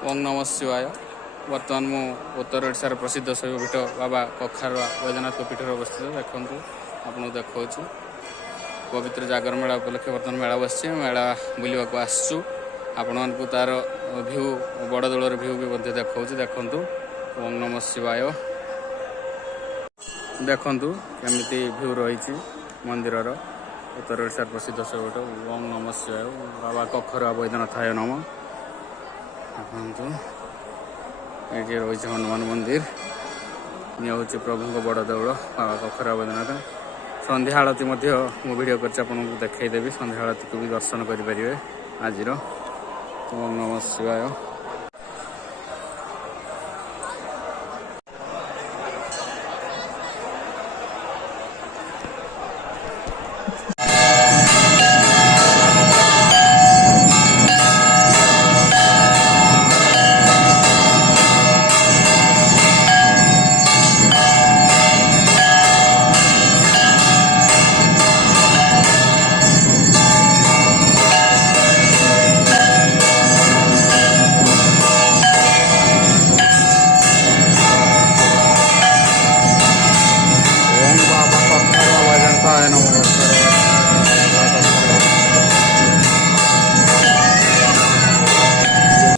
ओम नमः शिवाय। बर्तमान मु उत्तर ओडिशार प्रसिद्ध शैवपीठ बाबा कखारुआ वैद्यनाथ पीठ अवस्थित देखु आपको देखा पवित्र जागर मेला उपलक्षे बर्तमान मेला बस मेला बुलवाक आसचु आपण मानक तार भ्यू बड़ दौलर भ्यू भी देखा देखु। ओम नमः शिवाय। देखु केमिति भ्यू रही मंदिर उत्तर ओडिशार प्रसिद्ध शैवपीठ। ओम नमः शिवाय। बाबा कखारुआ वैद्यनाथाय नमः। ये रही हनुमान मंदिर ये हूँ प्रभु बड़ देउल बाबा कखारुआ वैद्यनाथ। संध्या आलती मु वीडियो कर देखईदेवी संध्या आलती को भी दर्शन करेंगे आज। ओम नमः शिवाय।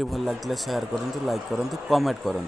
भल लगे शेयर करूँ, लाइक करूँ, कमेंट करूँ।